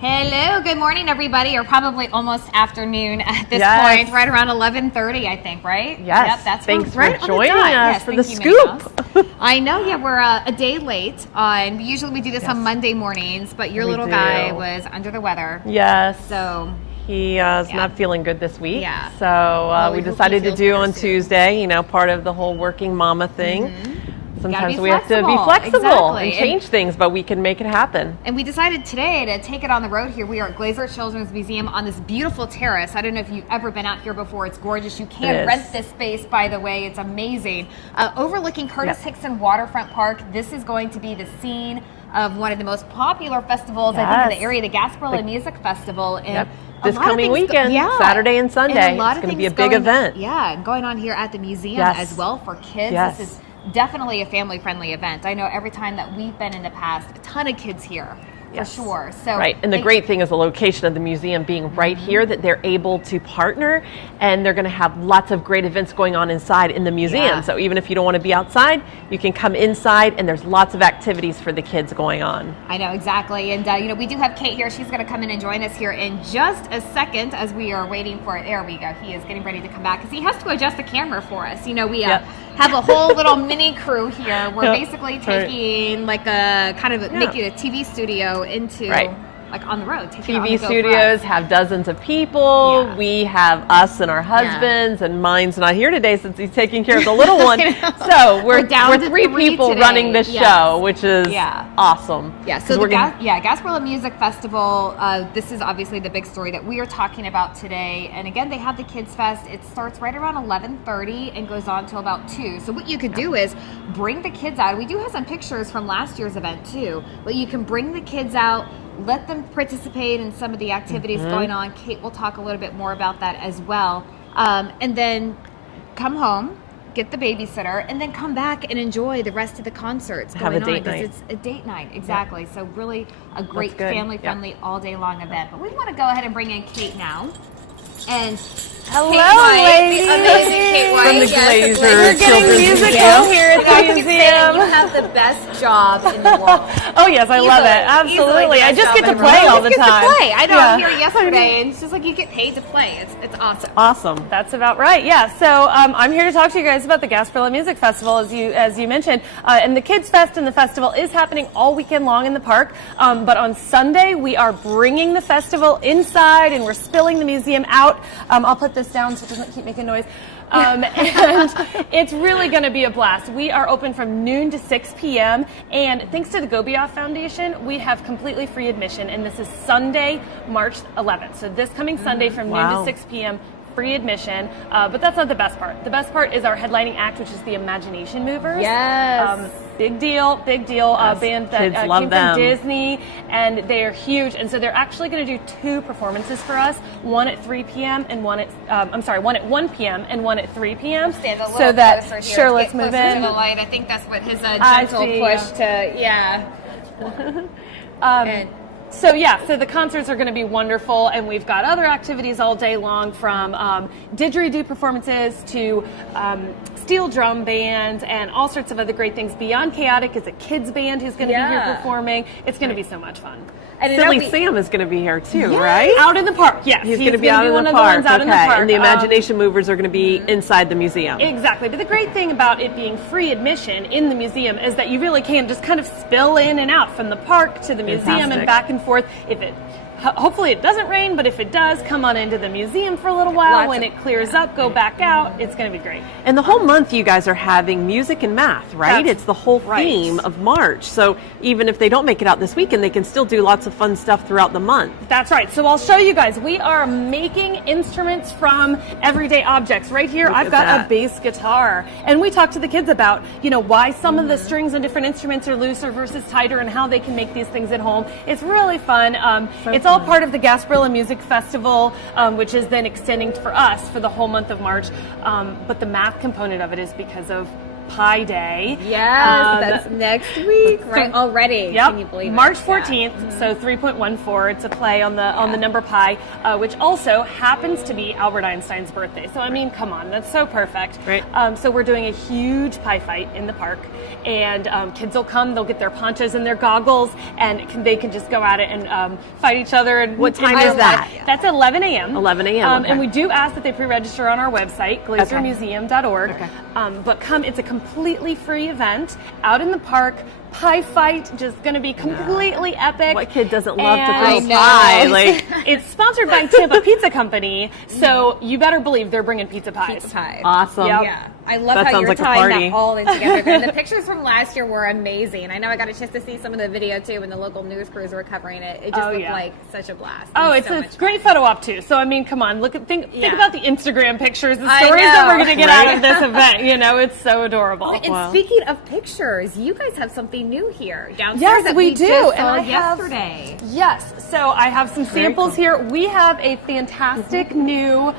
Hello, good morning, everybody, or probably almost afternoon at this point, right around 11:30, I think, right? Yes. Yep, that's thanks right for joining us yes, for the scoop. I know, yeah, we're a day late. Usually we do this on Monday mornings, but your little guy was under the weather. Yes. So he is not feeling good this week. Yeah. So we decided to do on Tuesday, part of the whole working mama thing. Sometimes we have to be flexible and change things, but we can make it happen. And we decided today to take it on the road here. We are at Glaser Children's Museum on this beautiful terrace. I don't know if you've ever been out here before. It's gorgeous. You can rent this space, by the way. It's amazing. Overlooking Curtis Hickson Waterfront Park. This is going to be the scene of one of the most popular festivals, I think, in the area, the Gasparilla Music Festival. And this coming weekend, Saturday and Sunday. It's going to be a big event. Yeah, going on here at the museum as well for kids. This is definitely a family-friendly event. I know every time that we've been in the past, a ton of kids here. For sure. So and the great thing is the location of the museum being right here, that they're able to partner, and they're going to have lots of great events going on inside in the museum. So even if you don't want to be outside, you can come inside, and there's lots of activities for the kids going on. I know, exactly. And we do have Kate here. She's going to come in and join us here in just a second as we are waiting for it. There we go. He is getting ready to come back because he has to adjust the camera for us. We have a whole little mini crew here. We're basically taking like a kind of making a TV studio into like on the road. TV studios have dozens of people. We have us and our husbands, and mine's not here today since he's taking care of the little one. So we're down to three people running this show, which is awesome. Yeah, so the Gasparilla Music Festival, this is obviously the big story that we are talking about today. And again, they have the Kids Fest. It starts right around 11:30 and goes on till about 2. So what you could do is bring the kids out. We do have some pictures from last year's event too, but you can bring the kids out, let them participate in some of the activities going on. Kate will talk a little bit more about that as well. And then come home, get the babysitter, and then come back and enjoy the rest of the concerts going on. Have a date night. It's a date night, exactly. So really a great family-friendly all day long event. But we want to go ahead and bring in Kate now. And hello, ladies. Amazing Kate White. From the Glaser We're getting musical here at the museum. You have the best job in the world. Oh yes, I love it. Absolutely. I just get to play all the time. I know. I'm here yesterday, and it's just like you get paid to play. It's awesome. Awesome. That's about right. Yeah. So I'm here to talk to you guys about the Gasparilla Music Festival, as you mentioned, and the Kids Fest and the festival is happening all weekend long in the park. But on Sunday we are bringing the festival inside, and we're spilling the museum out. I'll put this down so it doesn't keep making noise. And it's really going to be a blast. We are open from noon to 6 p.m. And thanks to the Go Be Off Foundation, we have completely free admission. And this is Sunday, March 11th. So this coming Sunday from noon to 6 p.m. free admission. But that's not the best part. The best part is our headlining act, which is the Imagination Movers. Yes. Big deal. Yes. Band that came from Disney, and they are huge. And so they're actually going to do 2 performances for us, one at 3 p.m. and one at one at 1 p.m. and one at 3 p.m. Stand a little so that closer here. sure, let's move in. To the light. I think that's what his gentle push to So the concerts are going to be wonderful, and we've got other activities all day long, from didgeridoo performances to steel drum band and all sorts of other great things. Beyond Chaotic is a kids band who's going to be here performing. It's going to be so much fun. And Silly Sam is going to be here too, right? Out in the park, yes. He's going to be out in the park. And the Imagination Movers are going to be inside the museum. Exactly. But the great thing about it being free admission in the museum is that you really can just kind of spill in and out from the park to the museum and back and forth. Hopefully it doesn't rain, but if it does, come on into the museum for a little while. When it clears up, go back out. It's going to be great. And the whole month you guys are having music and math, right? It's the whole theme of March. So even if they don't make it out this weekend, they can still do lots of fun stuff throughout the month. That's right. So I'll show you guys. We are making instruments from everyday objects. Right here, I've got a bass guitar. And we talked to the kids about, why some of the strings on different instruments are looser versus tighter and how they can make these things at home. It's really fun. It's all part of the Gasparilla Music Festival, which is then extending for us for the whole month of March. But the math component of it is because of Pie Day. Yes, that's next week, right? Already. Yep. Can you believe March it? 14th, so 3.14. It's a play on the number pi, which also happens to be Albert Einstein's birthday. So I mean, come on, that's so perfect. Right. So we're doing a huge pie fight in the park, and kids will come. They'll get their ponchos and their goggles, and they can just go at it and fight each other. And What time is that? That's 11 a.m. 11 a.m. Okay. And we do ask that they pre-register on our website, glazermuseum.org. Okay. But come, it's a completely free event out in the park. Pie fight, just going to be completely epic. What kid doesn't love to And throw pie? Like, it's sponsored by Tampa Pizza Company, so you better believe they're bringing pizza pies. Pizza pie. awesome. Yep. Yeah, I love That how sounds you're like a tying party. that all in together. And the pictures from last year were amazing. I know I got a chance to see some of the video too when the local news crews were covering it. It just looked like such a blast. Oh, It it's was so a much great photo op too. So I mean, come on, think about the Instagram pictures, the I stories that know. we're going to get out of this event. You know, it's so adorable. And speaking of pictures, you guys have something new here downstairs. Yes, that we we do. Just And saw I have- yesterday. Yes, so I have some samples here. We have a fantastic new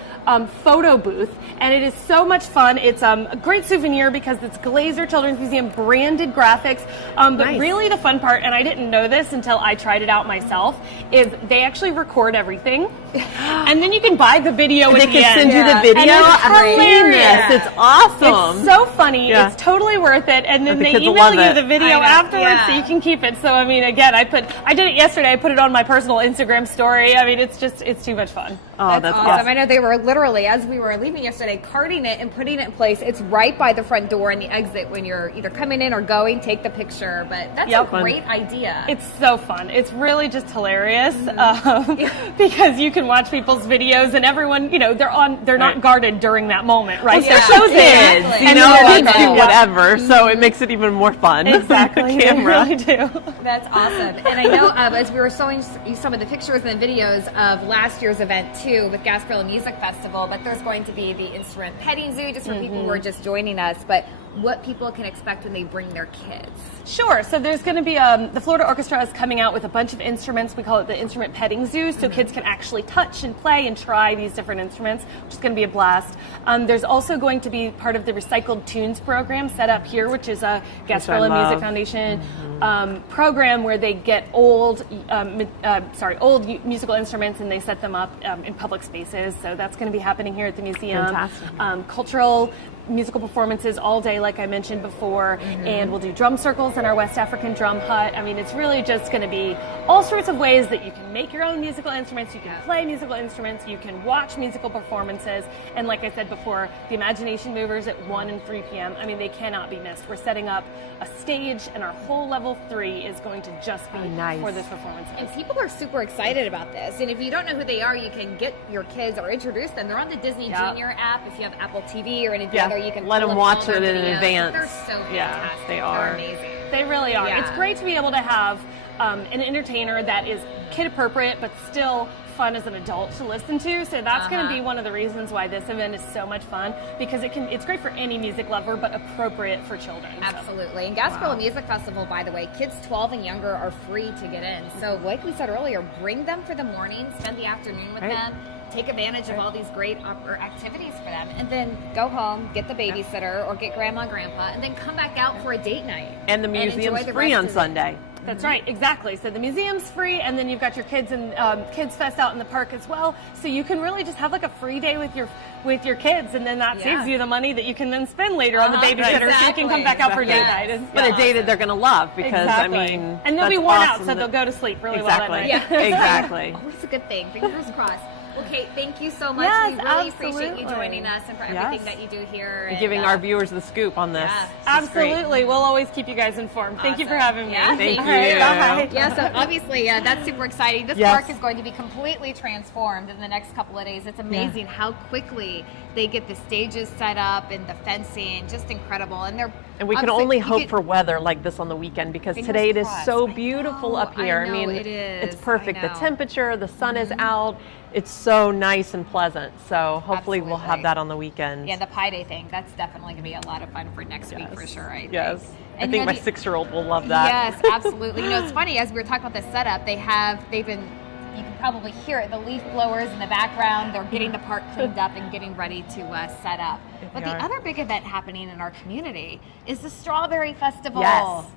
photo booth, and it is so much fun. It's a great souvenir because it's Glazer Children's Museum branded graphics. But really the fun part, and I didn't know this until I tried it out myself, is they actually record everything, and then you can buy the video They at the can end. send you the And video. it's I've seen hilarious. this. It's awesome. It's so funny. Yeah. It's totally worth it. And then The they kids will email love you it. the video I know, afterwards, so yeah. you can keep it. So I mean, again, I did it yesterday. I put it on my personal Instagram story. I mean, it's too much fun. Oh, that's awesome. I know they were literally, as we were leaving yesterday, carting it and putting it in place. It's right by the front door and the exit when you're either coming in or going, take the picture. But that's a great idea. It's so fun. It's really just hilarious because you can watch people's videos and everyone, you know, they're not guarded during that moment, right? Yeah. So shows Kids, Exactly. you And know, they're kids like, do yeah. whatever, so it makes it even more fun. Exactly. The camera. They really do. That's awesome. And I know as we were showing you some of the pictures and videos of last year's event too with Gasparilla Music Festival, but there's going to be the instrument petting zoo just for people who are just joining us. But what people can expect when they bring their kids. Sure. So there's going to be the Florida Orchestra is coming out with a bunch of instruments. We call it the instrument petting zoo, so kids can actually touch and play and try these different instruments, which is going to be a blast. There's also going to be part of the Recycled Tunes program set up here, which is a Gasparilla Music Foundation program where they get old musical instruments and they set them up in public spaces. So that's going to be happening here at the museum. Fantastic. Cultural musical performances all day, like I mentioned before, and we'll do drum circles in our West African drum hut. I mean, it's really just going to be all sorts of ways that you can make your own musical instruments, you can play musical instruments, you can watch musical performances, and like I said before, the Imagination Movers at 1 and 3 p.m., I mean, they cannot be missed. We're setting up a stage, and our whole level 3 is going to just be for this performance. And people are super excited about this. And if you don't know who they are, you can get your kids or introduce them. They're on the Disney Junior app. If you have Apple TV or any of the other, you can let them watch all it their in videos. advance. They're so fantastic. They are. They're amazing. They really are. Yeah. It's great to be able to have an entertainer that is kid appropriate but still fun as an adult to listen to. So that's going to be one of the reasons why this event is so much fun, because it's great for any music lover but appropriate for children. Absolutely. And Gasparilla Music Festival, by the way, kids 12 and younger are free to get in. So like we said earlier, bring them for the morning, spend the afternoon with them, take advantage of all these great activities for them, and then go home, get the babysitter or get grandma and grandpa, and then come back out for a date night. And the museum's free on Sunday. That's right, exactly. So the museum's free, and then you've got your kids and Kids Fest out in the park as well. So you can really just have like a free day with your kids, and then that saves you the money that you can then spend later on the babysitter, so you can come back out for date night. But a day that they're going to love, because I mean, and they'll be worn out, awesome so they'll go to sleep really well that night. Exactly. Oh, it's a good thing. Fingers crossed. Well, Kate, thank you so much. Yes, we really absolutely. appreciate you joining us and for everything that you do here. And giving our viewers the scoop on this. Yeah. Absolutely. We'll always keep you guys informed. Thank you for having me. Yeah, Thank you. Bye. Yeah, so obviously that's super exciting. This park is going to be completely transformed in the next couple of days. It's amazing how quickly they get the stages set up and the fencing, just incredible. And we can only hope for weather like this on the weekend, because today it is so beautiful up here. I mean, it is. It's perfect. The temperature, the sun is out. It's so nice and pleasant. So hopefully we'll have that on the weekend. Yeah, the Pie Day thing, that's definitely going to be a lot of fun for next week for sure, I think. Yes. And I think my 6-year-old will love that. Yes, absolutely. You know, it's funny, as we were talking about the setup, they've been you can probably hear it, the leaf blowers in the background. They're getting the park cleaned up and getting ready to set up. But the other big event happening in our community is the Strawberry Festival.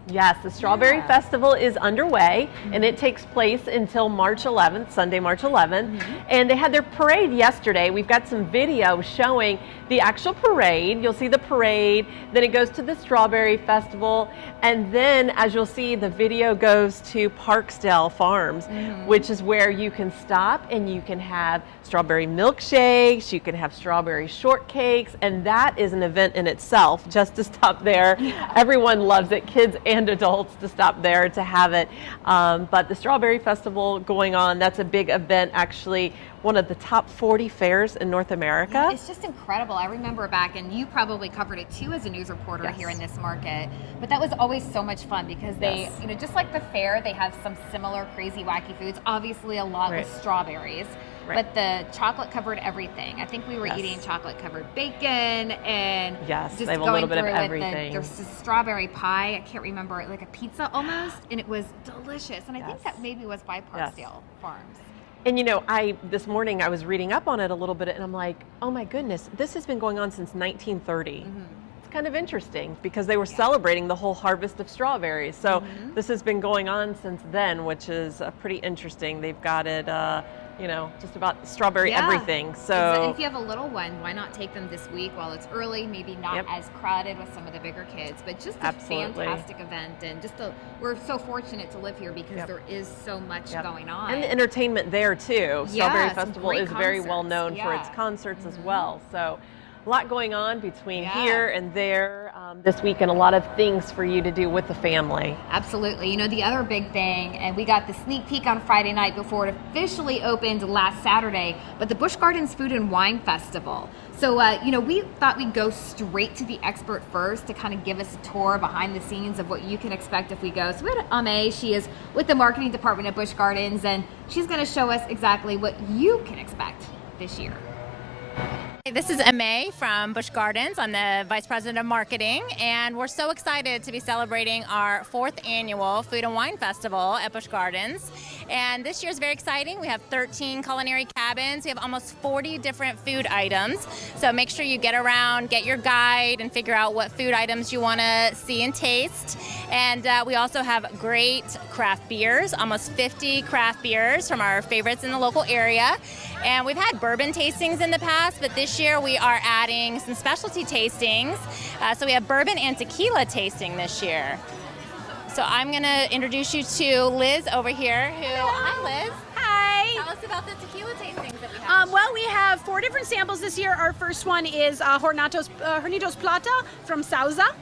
Yes, the Strawberry Festival is underway, and it takes place until March 11th, Sunday, March 11th. And they had their parade yesterday. We've got some video showing the actual parade. You'll see the parade, then it goes to the Strawberry Festival, and then as you'll see, the video goes to Parksdale Farms, which is where you can stop and you can have strawberry milkshakes, you can have strawberry shortcakes, and that is an event in itself, just to stop there. Everyone loves it, kids and adults, to stop there to have it. But the Strawberry Festival going on, that's a big event, actually one of the top 40 fairs in North America. Yeah, it's just incredible. I remember back, and you probably covered it too as a news reporter here in this market, but that was always so much fun because they, you know, just like the fair, they have some similar crazy wacky foods, obviously a lot with strawberries. But the chocolate covered everything. I think we were eating chocolate covered bacon and just they have going a little bit of through everything. There's a strawberry pie. I can't remember, like a pizza almost, and it was delicious. And I think that maybe was by Parksdale Farms. And you know, this morning I was reading up on it a little bit, and I'm like, oh my goodness, this has been going on since 1930. It's kind of interesting because they were celebrating the whole harvest of strawberries. So this has been going on since then, which is pretty interesting. They've got it, you know, just about strawberry everything. So if you have a little one, why not take them this week while it's early, maybe not as crowded with some of the bigger kids, but just a fantastic event. And just we're so fortunate to live here because there is so much going on. And the entertainment there too. Strawberry Festival is very well known for its concerts as well. So a lot going on between here and there this week, and a lot of things for you to do with the family. Absolutely. You know, the other big thing, and we got the sneak peek on Friday night before it officially opened last Saturday, but the Busch Gardens Food and Wine Festival. So, you know, we thought we'd go straight to the expert first to kind of give us a tour behind the scenes of what you can expect if we go. So we had Ame. She is with the marketing department at Busch Gardens, and she's going to show us exactly what you can expect this year. This is Ame from Busch Gardens. I'm the Vice President of Marketing, and we're so excited to be celebrating our 4th annual Food and Wine Festival at Busch Gardens. And this year is very exciting. We have 13 culinary cabins. We have almost 40 different food items. So make sure you get around, get your guide, and figure out what food items you want to see and taste. And we also have great craft beers, almost 50 craft beers from our favorites in the local area. And we've had bourbon tastings in the past, but this year we are adding some specialty tastings. So we have bourbon and tequila tasting this year. So I'm going to introduce you to Liz over here. Hi, Liz. Hi. Tell us about the tequila tastings that we have. Well, we have 4 different samples this year. Our first one is Hornitos Plata from Sauza.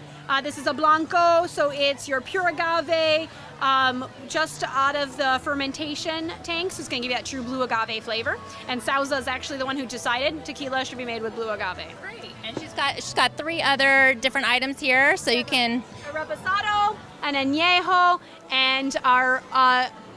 This is a Blanco, so it's your pure agave, just out of the fermentation tank, so it's going to give you that true blue agave flavor. And Sauza is actually the one who decided tequila should be made with blue agave. Great. And she's got 3 other different items here, so you can... A reposado, an añejo, and our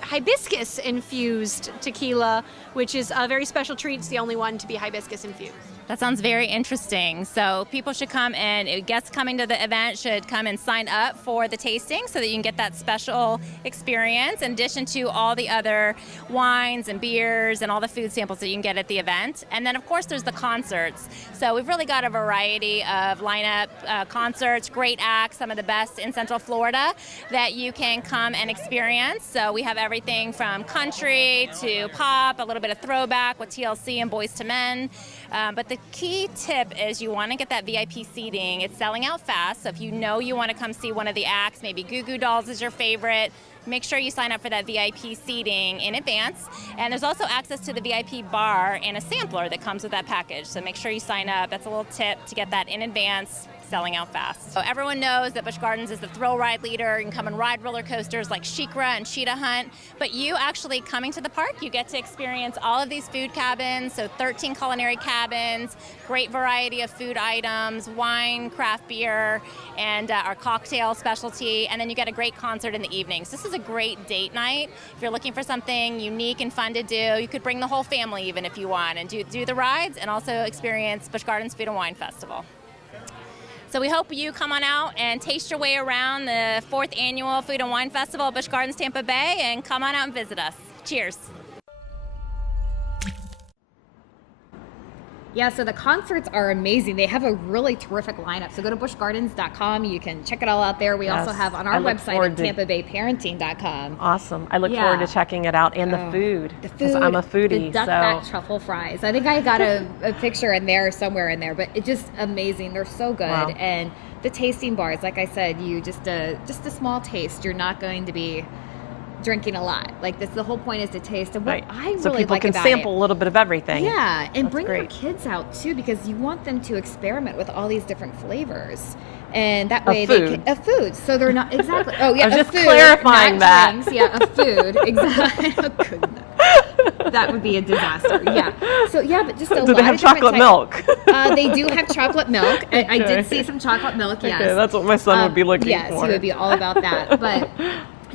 hibiscus infused tequila, which is a very special treat. It's the only one to be hibiscus infused. That sounds very interesting. So people should come, and guests coming to the event should come and sign up for the tasting so that you can get that special experience in addition to all the other wines and beers and all the food samples that you can get at the event. And then, of course, there's the concerts. So we've really got a variety of lineup concerts, great acts, some of the best in Central Florida that you can come and experience. So we have everything from country to pop, a little bit of throwback with TLC and Boys to Men. But the key tip is you want to get that VIP seating. It's selling out fast, so if you know you want to come see one of the acts, maybe Goo Goo Dolls is your favorite, make sure you sign up for that VIP seating in advance. And there's also access to the VIP bar and a sampler that comes with that package, so make sure you sign up. That's a little tip to get that in advance. Selling out fast. So everyone knows that Busch Gardens is the thrill ride leader. You can come and ride roller coasters like Shikra and Cheetah Hunt, but you actually coming to the park, you get to experience all of these food cabins, so 13 culinary cabins, great variety of food items, wine, craft beer, and our cocktail specialty, and then you get a great concert in the evening. So this is a great date night. If you're looking for something unique and fun to do, you could bring the whole family even if you want, and do the rides and also experience Busch Gardens Food and Wine Festival. So we hope you come on out and taste your way around the 4th annual Food and Wine Festival at Busch Gardens, Tampa Bay, and come on out and visit us. Cheers. Yeah, so the concerts are amazing. They have a really terrific lineup. So go to buschgardens.com. You can check it all out there. We also have on our website at tampabayparenting.com. Awesome. I look forward to checking it out. And the food. Because I'm a foodie. The duck back truffle fries. I think I got a picture in there, somewhere in there. But it's just amazing. They're so good. Wow. And the tasting bars, like I said, you just a small taste. You're not going to be drinking a lot. Like this, the whole point is to taste. And what I really like about it, so people can sample a little bit of everything. Yeah, and bring your kids out too, because you want them to experiment with all these different flavors, and that way they can food. So they're not exactly. Oh yeah, I was just food, clarifying that. Drinks, yeah, a food exactly. That would be a disaster. Yeah. So yeah, but just a lot of do they have chocolate milk? They do have chocolate milk. I did see some chocolate milk. Yes. Okay, that's what my son would be looking for. Yes, he would be all about that. But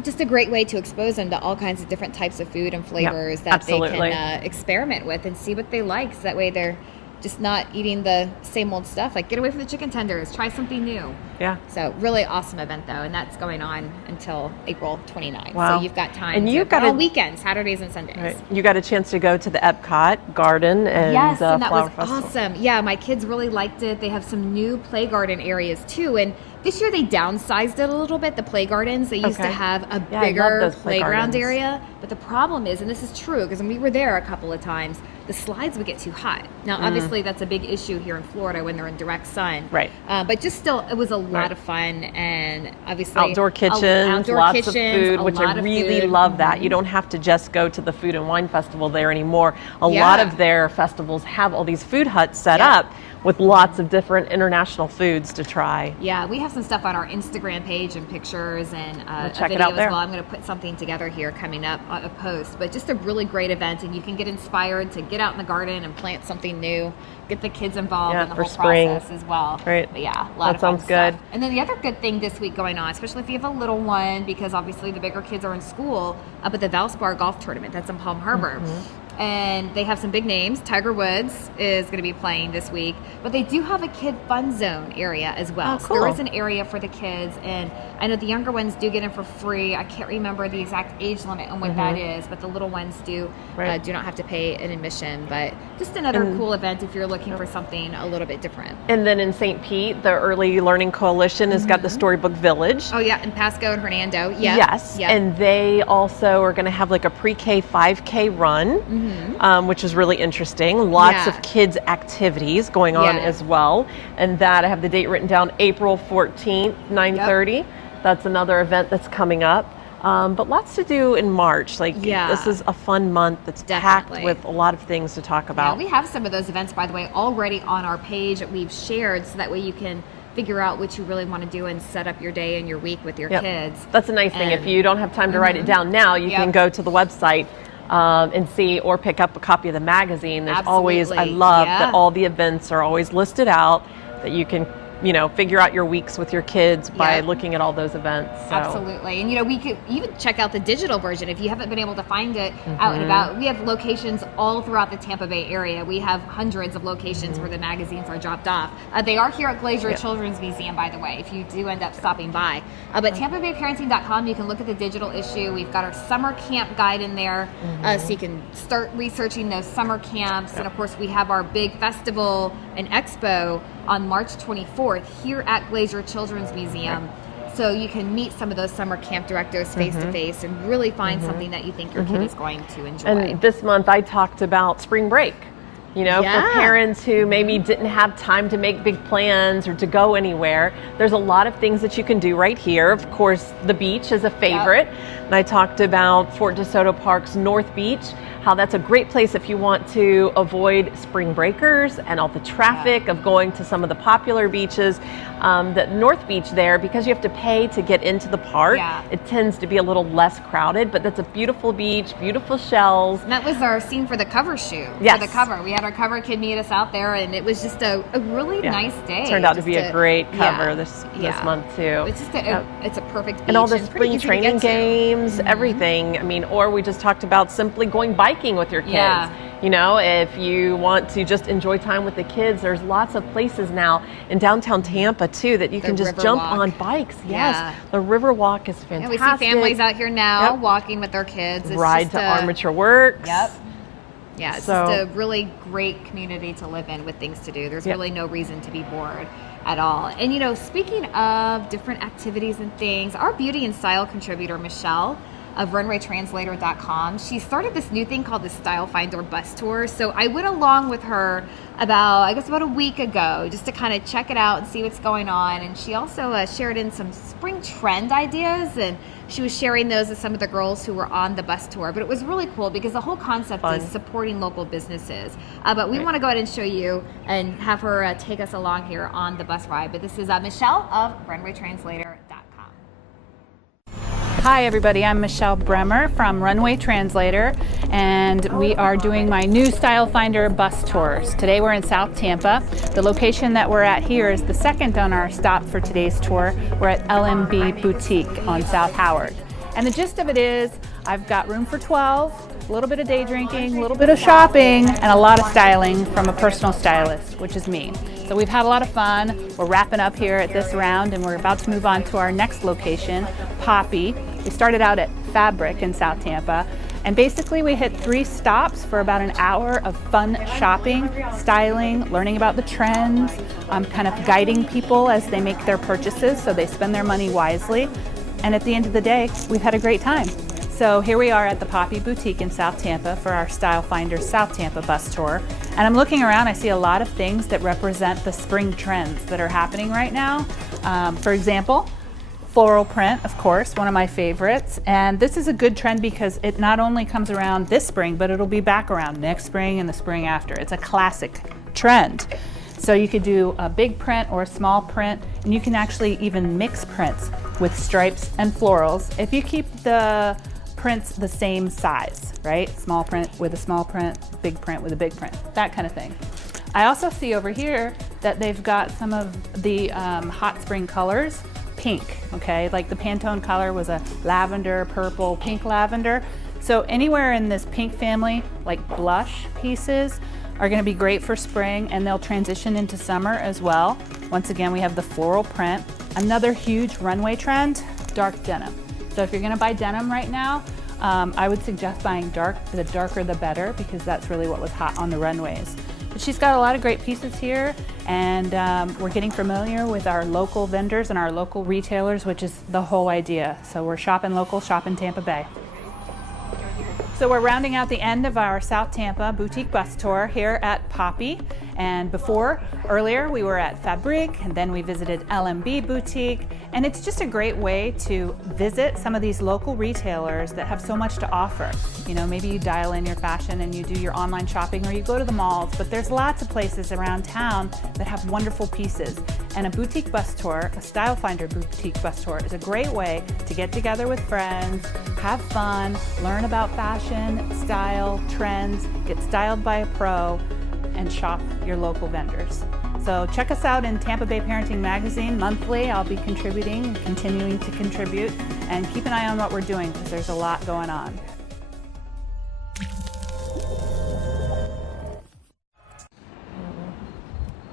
just a great way to expose them to all kinds of different types of food and flavors that they can experiment with and see what they like. So that way they're just not eating the same old stuff. Like, get away from the chicken tenders. Try something new. Yeah. So really awesome event, though. And that's going on until April 29th. Wow. So you've got time. And you've got all weekends, Saturdays and Sundays. Right. You got a chance to go to the Epcot garden and yes, and that was Festival. awesome. Yeah, my kids really liked it. They have some new play garden areas, too. And this year they downsized it a little bit, the play gardens. They used to have a bigger playground area. But the problem is, and this is true, because when we were there a couple of times, the slides would get too hot. Now, obviously, that's a big issue here in Florida when they're in direct sun. Right. But just still, it was a lot of fun, and obviously outdoor kitchens, lots of food, which I really love that. You don't have to just go to the Food and Wine Festival there anymore. A lot of their festivals have all these food huts set up with lots of different international foods to try. Yeah, we have some stuff on our Instagram page and pictures and check a it video out there. as well. I'm going to put something together here coming up, a post. But just a really great event, and you can get inspired to get out in the garden and plant something new. Get the kids involved in the whole process as well. Right. But yeah, a lot of fun sounds good. stuff. And then the other good thing this week going on, especially if you have a little one, because obviously the bigger kids are in school, up at the Valspar Golf Tournament. That's in Palm Harbor. And they have some big names. Tiger Woods is going to be playing this week. But they do have a kid fun zone area as well. Oh, cool. So there is an area for the kids. And I know the younger ones do get in for free. I can't remember the exact age limit on what that is. But the little ones do not have to pay an admission. But just another cool event if you're looking for something a little bit different. And then in St. Pete, the Early Learning Coalition has got the Storybook Village. Oh, yeah. In Pasco-Hernando. Yep. Yes. Yep. And they also are going to have like a pre-K 5K run. Which is really interesting. Lots of kids activities going on as well. And that, I have the date written down, April 14th, 9:30. That's another event that's coming up. But lots to do in March. Like, this is a fun month that's packed with a lot of things to talk about. Yeah, we have some of those events, by the way, already on our page that we've shared, so that way you can figure out what you really want to do and set up your day and your week with your kids. That's a nice thing. If you don't have time to write it down now, you can go to the website and see, or pick up a copy of the magazine. There's always, I love that all the events are always listed out, that you can, figure out your weeks with your kids by looking at all those events. So. Absolutely. And, we could even check out the digital version if you haven't been able to find it out and about. We have locations all throughout the Tampa Bay area. We have hundreds of locations where the magazines are dropped off. They are here at Glacier Children's Museum, by the way, if you do end up stopping by. But TampaBayParenting.com, you can look at the digital issue. We've got our summer camp guide in there, so you can start researching those summer camps. And, of course, we have our big festival and expo on March 24th here at Glacier Children's Museum. So you can meet some of those summer camp directors face to face and really find something that you think your kid is going to enjoy. And this month I talked about spring break. For parents who maybe didn't have time to make big plans or to go anywhere, there's a lot of things that you can do right here. Of course, the beach is a favorite. And I talked about Fort DeSoto Park's North Beach, how that's a great place if you want to avoid spring breakers and all the traffic of going to some of the popular beaches. The North Beach there, because you have to pay to get into the park, it tends to be a little less crowded, but that's a beautiful beach, beautiful shells. And that was our scene for the cover shoot. For the cover. We had our cover kid meet us out there, and it was just a really nice day. It turned out to be a great cover this month too. It's just it's a perfect beach. And all the spring training games, everything. I mean, or we just talked about simply going biking with your kids. If you want to just enjoy time with the kids, there's lots of places now in downtown Tampa too that you can just jump on bikes. The River Walk is fantastic. We see families out here now walking with their kids. It's Ride to Armature Works. Yeah, it's So- just a really great community to live in with things to do. There's Yep. really no reason to be bored at all. And you know, speaking of different activities and things, our beauty and style contributor, Michelle, of runwaytranslator.com, she started this new thing called the Style Finder Bus Tour. So I went along with her about a week ago, just to kind of check it out and see what's going on. And she also shared in some spring trend ideas, and she was sharing those with some of the girls who were on the bus tour. But it was really cool because the whole concept Fun. is supporting local businesses. But we Right. want to go ahead and show you and have her take us along here on the bus ride. But this is Michelle of runwaytranslator.com. Hi everybody, I'm Michelle Bremer from Runway Translator, and we are doing my new Style Finder bus tours. Today we're in South Tampa. The location that we're at here is the second on our stop for today's tour. We're at LMB Boutique on South Howard. And the gist of it is, I've got room for 12, a little bit of day drinking, a little bit of shopping, and a lot of styling from a personal stylist, which is me. So we've had a lot of fun. We're wrapping up here at this round, and we're about to move on to our next location, Poppy. We started out at Fabric in South Tampa, and basically we hit 3 stops for about an hour of fun shopping, styling, learning about the trends, kind of guiding people as they make their purchases so they spend their money wisely. And at the end of the day, we've had a great time. So here we are at the Poppy Boutique in South Tampa for our Style Finder South Tampa bus tour. And I'm looking around, I see a lot of things that represent the spring trends that are happening right now. For example, floral print, of course, one of my favorites. And this is a good trend because it not only comes around this spring, but it'll be back around next spring and the spring after. It's a classic trend. So you could do a big print or a small print, and you can actually even mix prints with stripes and florals if you keep the prints the same size, right? Small print with a small print, big print with a big print, that kind of thing. I also see over here that they've got some of the hot spring colors, pink, okay? Like the Pantone color was a lavender, purple, pink lavender. So anywhere in this pink family, like blush pieces, are gonna be great for spring, and they'll transition into summer as well. Once again, we have the floral print. Another huge runway trend, dark denim. So if you're gonna buy denim right now, I would suggest buying dark. The darker the better, because that's really what was hot on the runways. But she's got a lot of great pieces here, and we're getting familiar with our local vendors and our local retailers, which is the whole idea. So we're shopping local, shopping Tampa Bay. So we're rounding out the end of our South Tampa boutique bus tour here at Poppy. And earlier we were at Fabric, and then we visited LMB Boutique. And it's just a great way to visit some of these local retailers that have so much to offer. You know, maybe you dial in your fashion and you do your online shopping, or you go to the malls, but there's lots of places around town that have wonderful pieces. And a boutique bus tour, a Style Finder boutique bus tour, is a great way to get together with friends, have fun, learn about fashion, style, trends, get styled by a pro, and shop your local vendors. So check us out in Tampa Bay Parenting Magazine monthly. I'll be contributing and continuing to contribute, and keep an eye on what we're doing because there's a lot going on.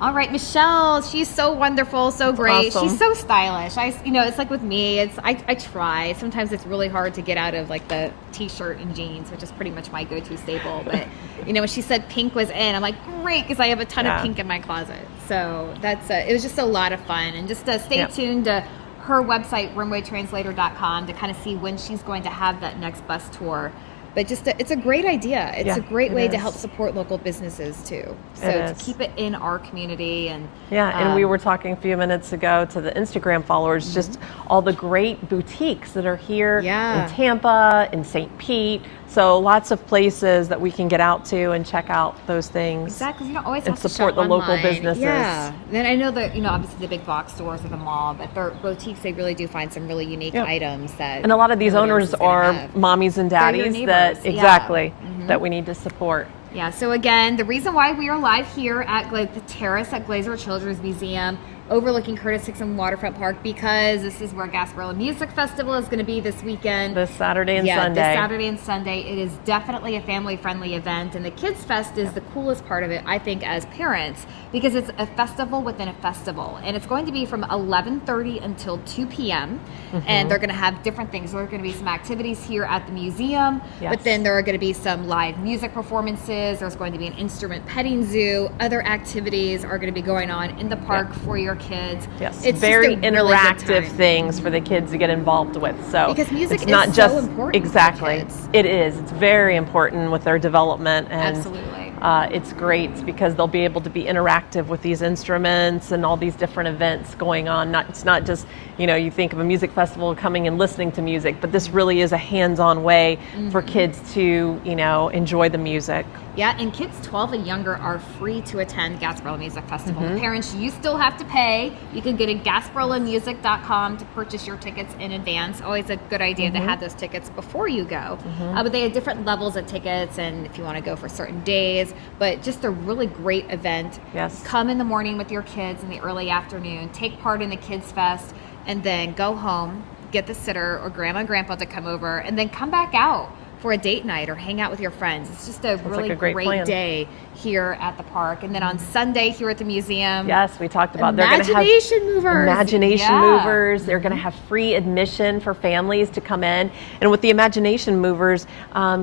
All right, Michelle, she's so wonderful, so great. Awesome. She's so stylish. It's like with me, I try. Sometimes it's really hard to get out of like the t-shirt and jeans, which is pretty much my go-to staple. But when she said pink was in, I'm like, great, because I have a ton of pink in my closet. So it was just a lot of fun. And just stay tuned to her website, runwaytranslator.com, to kind of see when she's going to have that next bus tour. But it's a great idea. It's a great way to help support local businesses too. So to keep it in our community and and we were talking a few minutes ago to the Instagram followers, just all the great boutiques that are here in Tampa, in St. Pete. So lots of places that we can get out to and check out those things. Exactly. You don't always and have to support shop the local online. businesses. Yeah. Then I know that obviously the big box stores or the mall, but their boutiques, they really do find some really unique items that. And a lot of these nobody else owners is gonna are have. mommies and They're your daddies that neighbors. that we need to support. Yeah, so again, the reason why we are live here at the terrace at Glazer Children's Museum overlooking Curtis Hickson Waterfront Park, because this is where Gasparilla Music Festival is going to be this weekend. This Saturday and Sunday. This Saturday and Sunday. It is definitely a family-friendly event, and the Kids Fest is the coolest part of it, I think, as parents, because it's a festival within a festival, and it's going to be from 11:30 until 2 p.m., and they're going to have different things. There are going to be some activities here at the museum, but then there are going to be some live music performances. There's going to be an instrument petting zoo. Other activities are going to be going on in the park for your kids. Yes, it's very just a really interactive things for the kids to get involved with. So because music it's not is just so important exactly. for kids. It is. It's very important with their development, and Absolutely. It's great because they'll be able to be interactive with these instruments and all these different events going on. It's not just, you think of a music festival coming and listening to music, but this really is a hands-on way for kids to, enjoy the music. Yeah, and kids 12 and younger are free to attend Gasparilla Music Festival. Parents, you still have to pay. You can go to GasParillaMusic.com to purchase your tickets in advance. Always a good idea to have those tickets before you go. But they have different levels of tickets, and if you want to go for certain days. But just a really great event. Yes. Come in the morning with your kids in the early afternoon. Take part in the Kids Fest, and then go home, get the sitter or grandma and grandpa to come over, and then come back out for a date night or hang out with your friends. It's just a really great day here at the park. And then on Sunday here at the museum. Yes, we talked about they're going to have imagination movers. They're going to have free admission for families to come in. And with the imagination movers,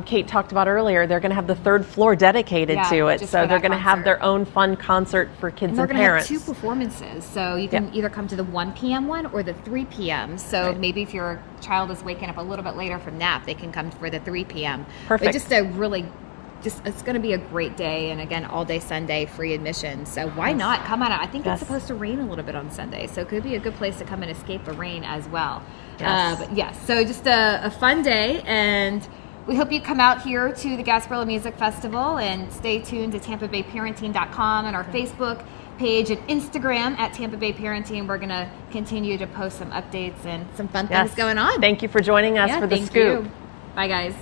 Kate talked about earlier, they're going to have the third floor dedicated to it. So they're going to have their own fun concert for kids and parents. They're going to have 2 performances. So you can either come to the 1 p.m. one or the 3 p.m. So maybe if your child is waking up a little bit later from nap, they can come for the 3 p.m. Perfect. But just a really it's going to be a great day, and again, all day Sunday, free admission. So why not come on out? I think it's supposed to rain a little bit on Sunday, so it could be a good place to come and escape the rain as well. But yes, so just a fun day, and we hope you come out here to the Gasparilla Music Festival, and stay tuned to TampaBayParenting.com and our Facebook page and Instagram at Tampa Bay Parenting. We're going to continue to post some updates and some fun things going on. Thank you for joining us for the scoop. Bye, guys.